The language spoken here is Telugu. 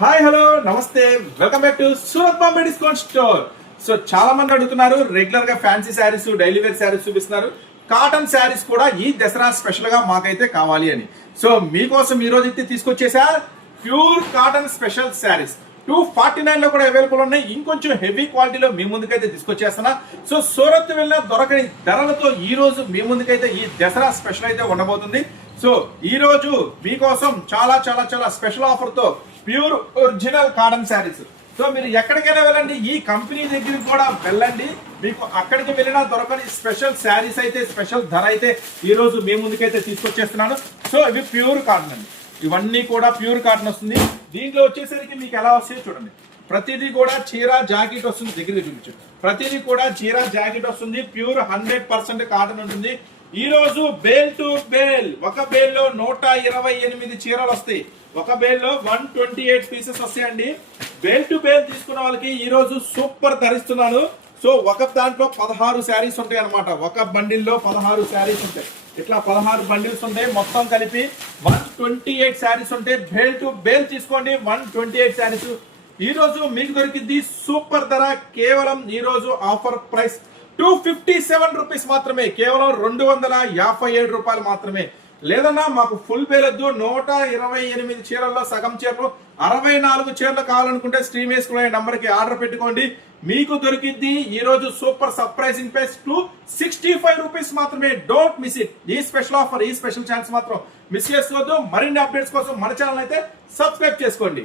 హాయ్ హలో నమస్తే. Welcome back to Surat Bombay discount store so చాలా మంది అడుగుతున్నారు రెగ్యులర్గా fancy sarees daily wear sarees చూపిస్తున్నారు. కాటన్ శారీస్ కూడా ఈ దసరా స్పెషల్గా మాకైతే కావాలి అని. సో మీకోసం ఈ రోజు అయితే తీసుకొచ్చేసా pure cotton special sarees two forty నైన్లో కూడా అవైలబుల్ ఉన్నాయి. ఇంకొంచెం హెవీ క్వాలిటీలో మీ ముందుకైతే తీసుకొచ్చేస్తున్నా. సో సూరత్ వెళ్ళిన దొరకని ధరలతో ఈ రోజు మీ ముందుకైతే ఈ దసరా స్పెషల్ అయితే ఉండబోతుంది. సో ఈ రోజు మీకోసం చాలా చాలా చాలా special ఆఫర్తో pure original cotton sarees. So మీరు ఎక్కడికైనా వెళ్ళండి ఈ కంపెనీ దగ్గరికి కూడా వెళ్ళండి. మీకు అక్కడికి వెళ్ళినా దొరకని స్పెషల్ శారీస్ అయితే స్పెషల్ ధర అయితే ఈ రోజు మీ ముందుకైతే తీసుకొచ్చేస్తున్నాను. సో ఇవి ప్యూర్ కాటన్ అండి. ఇవన్నీ కూడా ప్యూర్ కాటన్ వస్తుంది. దీంట్లో వచ్చేసరికి మీకు ఎలా వస్తాయో చూడండి. ప్రతిదీ కూడా చీర జాకెట్ వస్తుంది దగ్గర చూపించు. ప్రతిదీ కూడా చీర జాకెట్ వస్తుంది. ప్యూర్ హండ్రెడ్ పర్సెంట్ కాటన్ ఉంటుంది. ఈ రోజు బేల్ టు బేల్ ఒక బేల్లో నూట ఇరవై ఎనిమిది చీరలు వస్తాయి. ఒక బేల్లో వన్ ట్వంటీ ఎయిట్ పీసెస్ వస్తాయండి. బేల్ టు బేల్ తీసుకున్న వాళ్ళకి ఈ రోజు సూపర్ ధరిస్తున్నాను. సో ఒక దాంట్లో పదహారు శారీస్ ఉంటాయి అనమాట ఒక బండిల్లో పదహారు శారీస్ ఉంటాయి. ఇట్లా పదహారు బండిల్స్ ఉంటాయి. మొత్తం కలిపి వన్ ట్వంటీ ఎయిట్ శారీస్ ఉంటాయి. బేల్ టు బేల్ తీసుకోండి. One twenty eight sarees. ఈ రోజు మీకు దొరికింది సూపర్ ధర. కేవలం ఈ రోజు offer price two fifty seven rupees మాత్రమే. కేవలం రెండు వందల యాభై ఏడు రూపాయలు మాత్రమే. లేదన్నా మాకు ఫుల్ పేరొద్దు నూట ఇరవై ఎనిమిది చీరల్లో సగం చీరలు అరవై నాలుగు చీరలు కావాలనుకుంటే స్ట్రీమ్ వేసుకునే నంబర్కి ఆర్డర్ పెట్టుకోండి. మీకు దొరికింది ఈ రోజు super surprising price two sixty five rupees మాత్రమే. డోంట్ మిస్ ఇట్ ఈ స్పెషల్ ఆఫర్ ఈ స్పెషల్ ఛాన్స్ మాత్రం మిస్ చేసుకోవద్దు. మరిన్ని అప్డేట్స్ కోసం మన ఛానల్ అయితే సబ్స్క్రైబ్ చేసుకోండి.